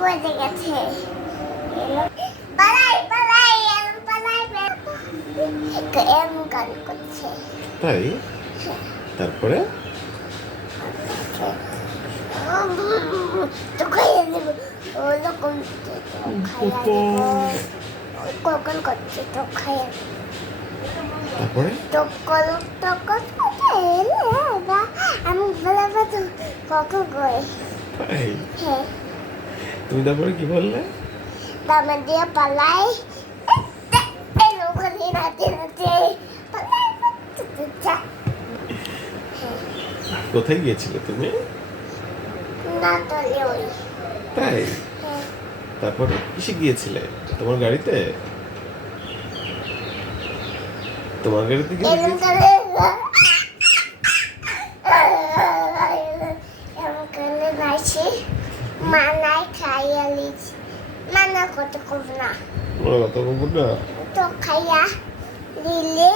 পড়ে গেছে পালাই পালাই পালাই এমন গান করছে তাই তারপরে তো খাইয়ে দেব ওরকম কখন করছে তো খাইয়ে তারপরে টকল টকল আমি বলবো তো কখন করে তাই হ্যাঁ তুমি তারপরে কি বললে দামা দিয়ে পালাই ওখানে নাচে নাচে পালাই কোথায় গিয়েছিলে তুমি না তলে ওই তাই হ্যাঁ তারপরে কিসে গিয়েছিলে তোমার গাড়িতে তোমার গাড়িতে এরকম গিয়েছিলে করে নাচে মানায় খাইয়া লিছি মানা কত করব না ওরা কত বলবো না তো খাইয়া লিলে